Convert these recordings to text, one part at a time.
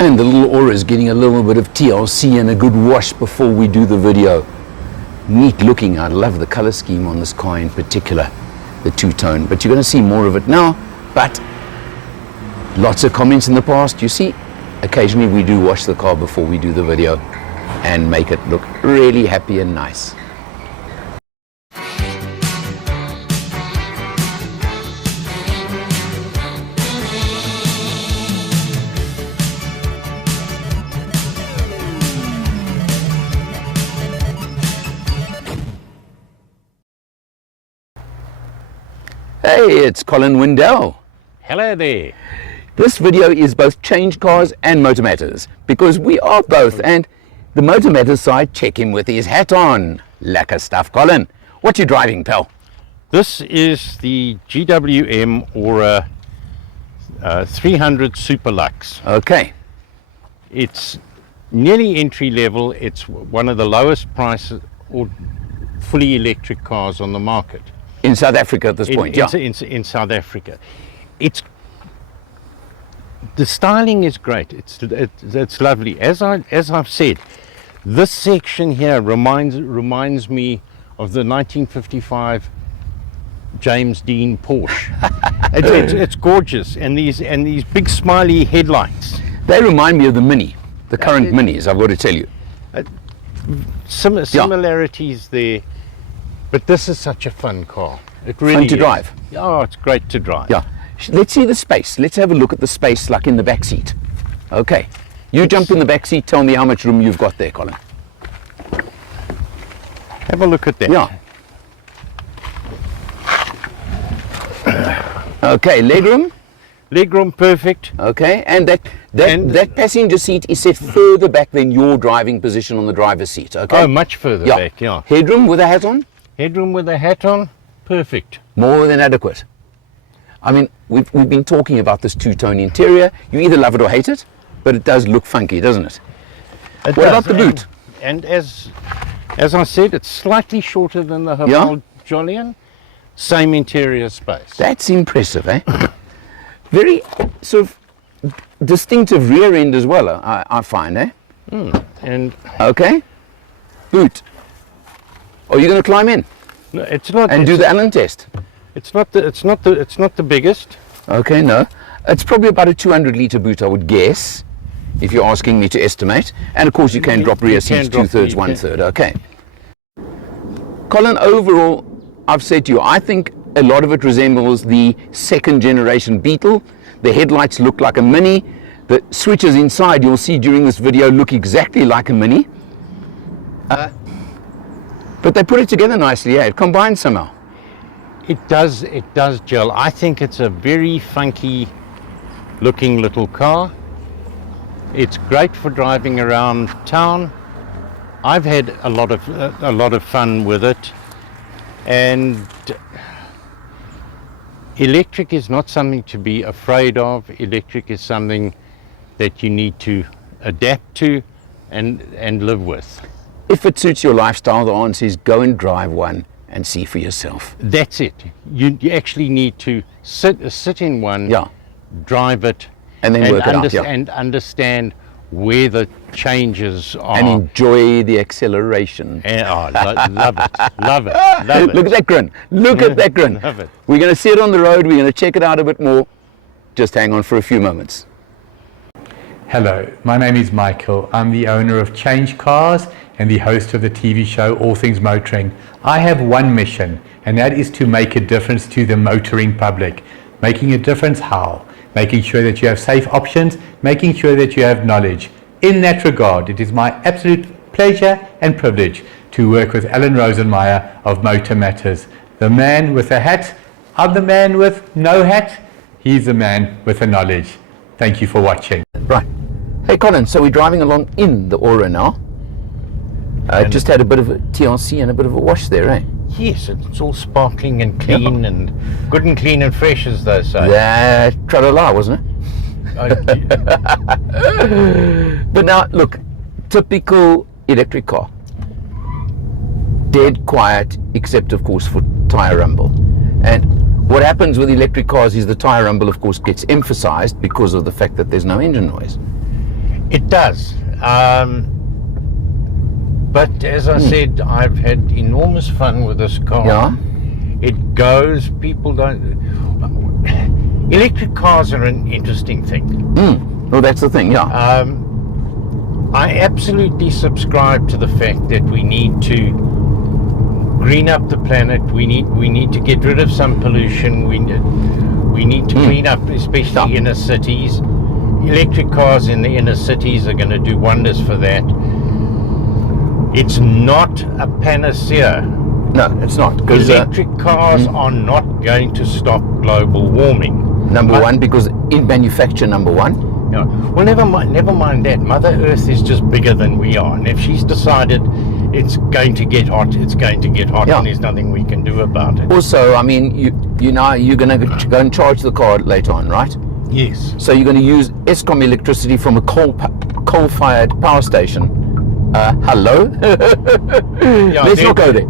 And the little Ora is getting a little bit of TLC and a good wash before we do the video. Neat looking. I love the color scheme on this car in particular, the two-tone, but you're going to see more of it now. But lots of comments in the past. You see, occasionally we do wash the car before we do the video and make it look really happy and nice. Hey, it's Colin Windell. Hello there. This video is both Change Cars and Motor Matters, because we are both, and the Motor Matters side, check him with his hat on. Lacquer stuff, Colin. What you driving, pal? This is the GWM Ora 300 Super Lux. Okay. It's nearly entry level. It's one of the lowest price or fully electric cars on the market. In South Africa at this point, yeah. In South Africa. The styling is great. It's lovely. As I've said, this section here reminds me of the 1955 James Dean Porsche. It's gorgeous, and these big smiley headlights. They remind me of the Mini, the current Minis, I've got to tell you. Similarities there. But this is such a fun car. It really fun to drive. Oh, it's great to drive. Yeah. Let's see the space. Let's have a look at the space, like in the back seat. Okay. You jump in the back seat. Tell me how much room you've got there, Colin. Have a look at that. Yeah. Okay. Legroom. Legroom, perfect. Okay. And that passenger seat is set further back than your driving position on the driver's seat. Okay. Oh, much further back. Yeah. Headroom with a hat on. Headroom with a hat on, perfect. More than adequate. I mean, we've been talking about this two-tone interior. You either love it or hate it, but it does look funky, doesn't it? What about the boot? And as I said, it's slightly shorter than the Haval Jolion. Same interior space. That's impressive, eh? Very sort of distinctive rear end as well, I find, eh? And okay. Boot. Are you going to climb in? No, it's not. And do the Allen test. It's not the biggest. Okay, no. It's probably about a 200-litre boot, I would guess, if you're asking me to estimate. And of course, you can drop rear seats 2/3, 1/3. Okay. Colin, overall, I've said to you, I think a lot of it resembles the second-generation Beetle. The headlights look like a Mini. The switches inside, you'll see during this video, look exactly like a Mini. But they put it together nicely, yeah? It combines somehow. It does gel. I think it's a very funky looking little car. It's great for driving around town. I've had a lot of fun with it, and electric is not something to be afraid of. Electric is something that you need to adapt to and live with. If it suits your lifestyle, the answer is go and drive one and see for yourself. That's it. You actually need to sit in one, drive it, and then work it out, and understand where the changes are. And enjoy the acceleration. Love it, love it. Look at that grin. Look at that grin. Love it. We're going to see it on the road. We're going to check it out a bit more. Just hang on for a few moments. Hello, my name is Michael. I'm the owner of Change Cars and the host of the TV show All Things Motoring. I have one mission, and that is to make a difference to the motoring public. Making a difference how? Making sure that you have safe options, making sure that you have knowledge. In that regard, it is my absolute pleasure and privilege to work with Alan Rosenmeyer of Motor Matters. The man with a hat, I'm the man with no hat, he's the man with the knowledge. Thank you for watching. Right. Hey Colin, so we're driving along in the Ora now. Just had a bit of a TLC and a bit of a wash there, eh? Yes, it's all sparkling and clean and good and clean and fresh, as they say. Yeah, tra-la-la, wasn't it? But now, look, typical electric car. Dead quiet, except of course for tyre rumble. And what happens with electric cars is the tyre rumble, of course, gets emphasized because of the fact that there's no engine noise. It does. But as I said, I've had enormous fun with this car. Yeah. It goes, people don't... Electric cars are an interesting thing. Well, that's the thing, yeah. I absolutely subscribe to the fact that we need to green up the planet. We need to get rid of some pollution. We need to clean up, especially inner cities. Electric cars in the inner cities are going to do wonders for that. It's not a panacea. No, it's not. Because Electric cars are not going to stop global warming. number one, because in manufacture, number one. Yeah. Well, never mind that. Mother Earth is just bigger than we are, and if she's decided it's going to get hot, it's going to get hot, Yeah. and there's nothing we can do about it. Also, I mean, you know, you're going to go and charge the car later on, right? Yes. So you're going to use ESCOM electricity from a coal-fired power station. Hello? Yeah, Let's not go there.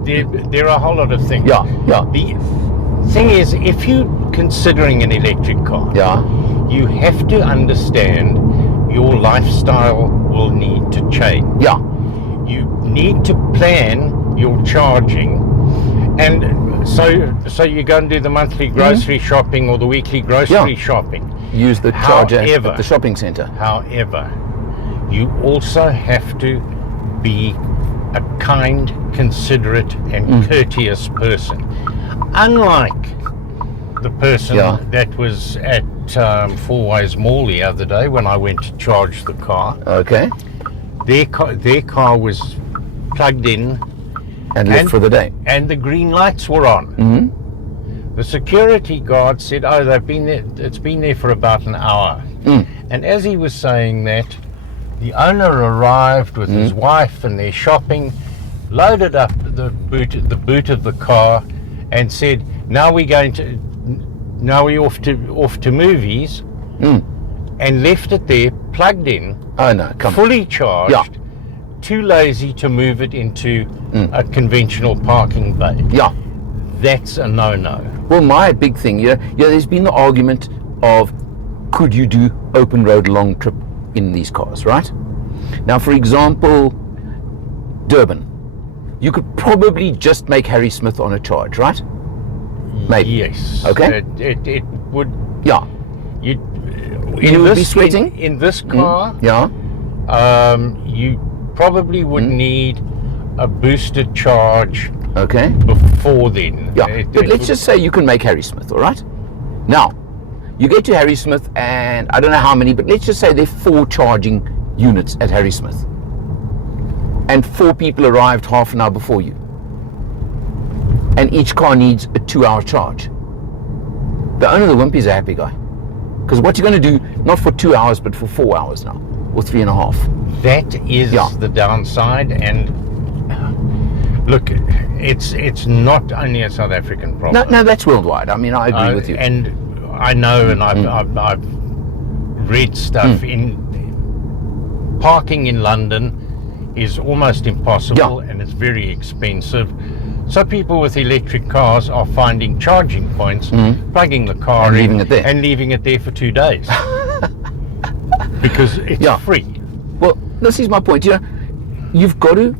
There are a whole lot of things. Yeah, yeah, The thing is, if you're considering an electric car, yeah. you have to understand your lifestyle will need to change. Yeah, You need to plan your charging, and so you go and do the monthly grocery shopping or the weekly grocery shopping. use the charger However- at the shopping center. However, you also have to be a kind, considerate and courteous person. Unlike the person that was at Four Ways Mall the other day when I went to charge the car. Okay, Their car was plugged in and left for the day. and the green lights were on. The security guard said, "Oh, they've been there. It's been there for about an hour." And as he was saying that, the owner arrived with his wife and their shopping, loaded up the boot of the car, and said, "Now we're off to movies," and left it there, plugged in, Oh no, come on. fully charged. Yeah. Too lazy to move it into a conventional parking bay. Yeah. That's a no-no. Well, my big thing, there's been the argument of could you do open road long trip in these cars, right? Now, for example, Durban, you could probably just make Harry Smith on a charge, right? Maybe. Yes. Okay. It would. Yeah. You would be sweating? in this car. Yeah. You probably would need a boosted charge Okay. before then. Yeah. But let's would- just say you can make Harry Smith, all right? Now, you get to Harry Smith, and I don't know how many, but let's just say there are 4 charging units at Harry Smith, and 4 people arrived half an hour before you, and each car needs a 2-hour charge. The owner of the Wimpy is a happy guy, because what you're going to do, not for 2 hours, but for 4 hours now, or 3.5. That is the downside, and look, it's not only a South African problem. No, that's worldwide. I mean, I agree with you. And I know, and I've read stuff in parking in London is almost impossible, and it's very expensive. So people with electric cars are finding charging points, plugging the car And in leaving it there. and leaving it there for 2 days because it's free. Well, this is my point. You've got to,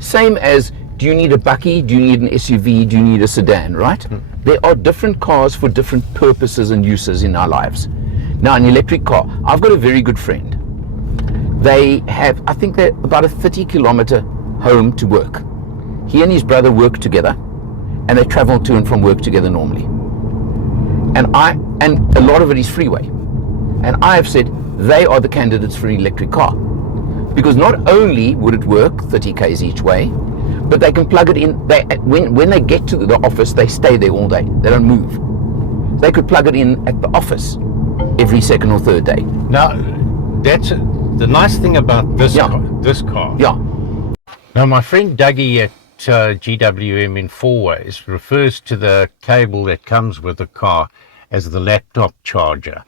same as, do you need a bakkie? Do you need an SUV? Do you need a sedan, right? There are different cars for different purposes and uses in our lives. Now, an electric car, I've got a very good friend. They have, I think they're about a 30-kilometer home to work. He and his brother work together, and they travel to and from work together normally. And a lot of it is freeway. And I have said they are the candidates for an electric car, because not only would it work 30 k's each way, but they can plug it in. When they get to the office, they stay there all day. They don't move. They could plug it in at the office every second or third day. Now, that's the nice thing about this car. Yeah. Now, my friend Dougie at GWM in Four Ways refers to the cable that comes with the car as the laptop charger.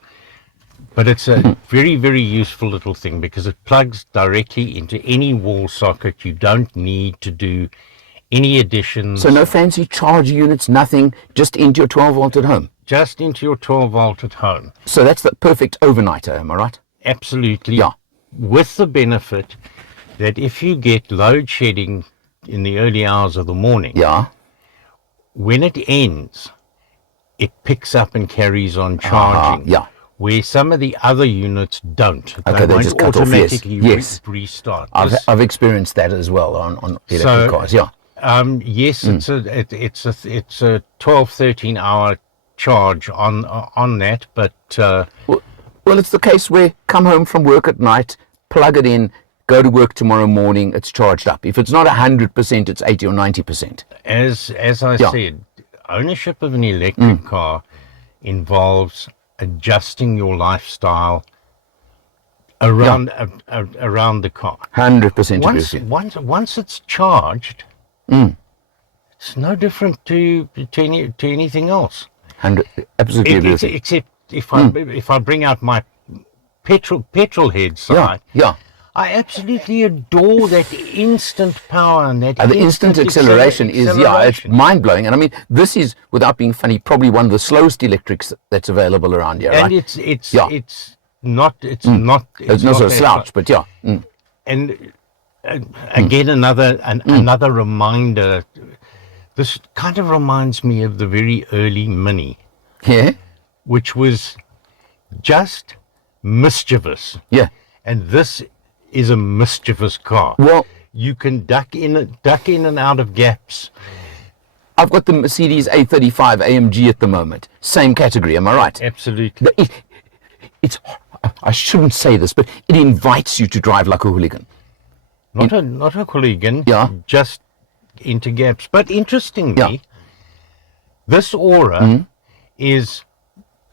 But it's a very, very useful little thing because it plugs directly into any wall socket. You don't need to do any additions. So no fancy charge units, nothing, just into your 12 volt at home. Just into your 12 volt at home. So that's the perfect overnighter, am I right? Absolutely. Yeah. with the benefit that if you get load shedding in the early hours of the morning, Yeah. when it ends, it picks up and carries on charging. Yeah. Where some of the other units don't. Okay, they won't just cut off, yes. automatically Yes. restart. I've experienced that as well on electric cars. Yeah. Yes, it's a 12, 13 hour charge on that, but Well, it's the case where come home from work at night, plug it in, go to work tomorrow morning, it's charged up. If it's not 100%, it's 80 or 90%. as I said, ownership of an electric car involves adjusting your lifestyle around around the car. 100% agree with you. Once it's charged, it's no different to anything else. 100, absolutely agree with you. Except if I bring out my petrol head side, Yeah. I absolutely adore that instant power and that The instant acceleration is, it's mind-blowing. And I mean, this is, without being funny, probably one of the slowest electrics that's available around here, and right? it's not It's not a slouch, but yeah. And again, another reminder. This kind of reminds me of the very early Mini, Yeah? which was just mischievous. Yeah. And this is a mischievous car. Well, You can duck in and out of gaps. I've got the Mercedes A35 AMG at the moment. Same category, am I right? Absolutely. It's, I shouldn't say this, but it invites you to drive like a hooligan. Not a hooligan. Yeah. Just into gaps. But interestingly, this Ora is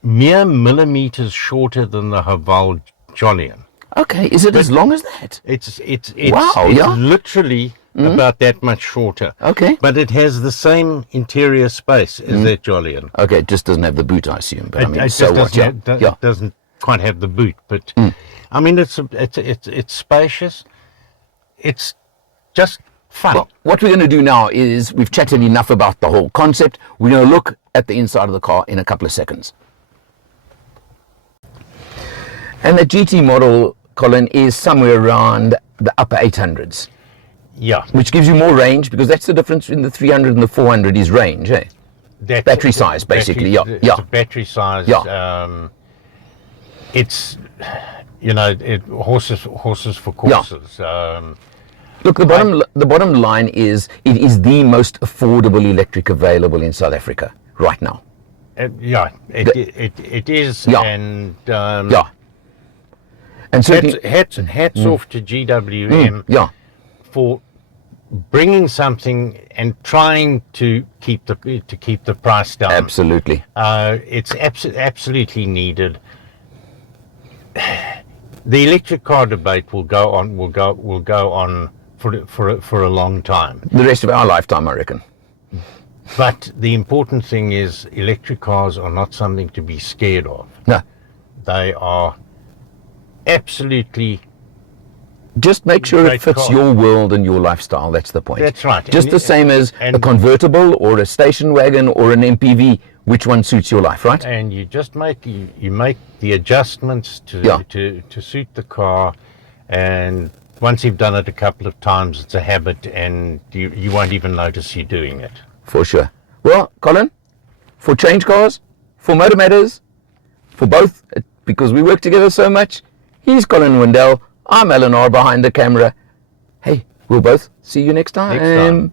mere millimeters shorter than the Haval Jolyon. Okay, is it as long as that? It's Wow, yeah. literally about that much shorter. Okay. But it has the same interior space as that Jolyon. Okay, it just doesn't have the boot, I assume. But I mean, It so just what? Yeah. doesn't quite have the boot, but I mean it's spacious. It's just fun. Well, what we're going to do now is we've chatted enough about the whole concept. We're going to look at the inside of the car in a couple of seconds. And the GT model, Colin, is somewhere around the upper 800s, Yeah. which gives you more range, because that's the difference in the 300 and the 400 is range, eh? That's Battery size, basically, It's yeah. a battery size. Yeah. It's horses for courses. Look, the bottom line is it is the most affordable electric available in South Africa right now. It is. Yeah. And Yeah. And certainly, hats off to GWM for bringing something and trying to keep the price down. absolutely. It's absolutely needed. The electric car debate will go on for a long time. The rest of our lifetime, I reckon. But the important thing is electric cars are not something to be scared of. No. They are absolutely. Just make sure Great it fits car. your world and your lifestyle. That's the point. That's right. Just the same as a convertible or a station wagon or an MPV. Which one suits your life, right? And you just make the adjustments to suit the car, and once you've done it a couple of times, it's a habit, and you won't even notice you're doing it. For sure. Well, Colin, for Change Cars, for Motor Matters, for both, because we work together so much, he's Colin Wendell, I'm Eleanor behind the camera. Hey, we'll both see you next time. Next time.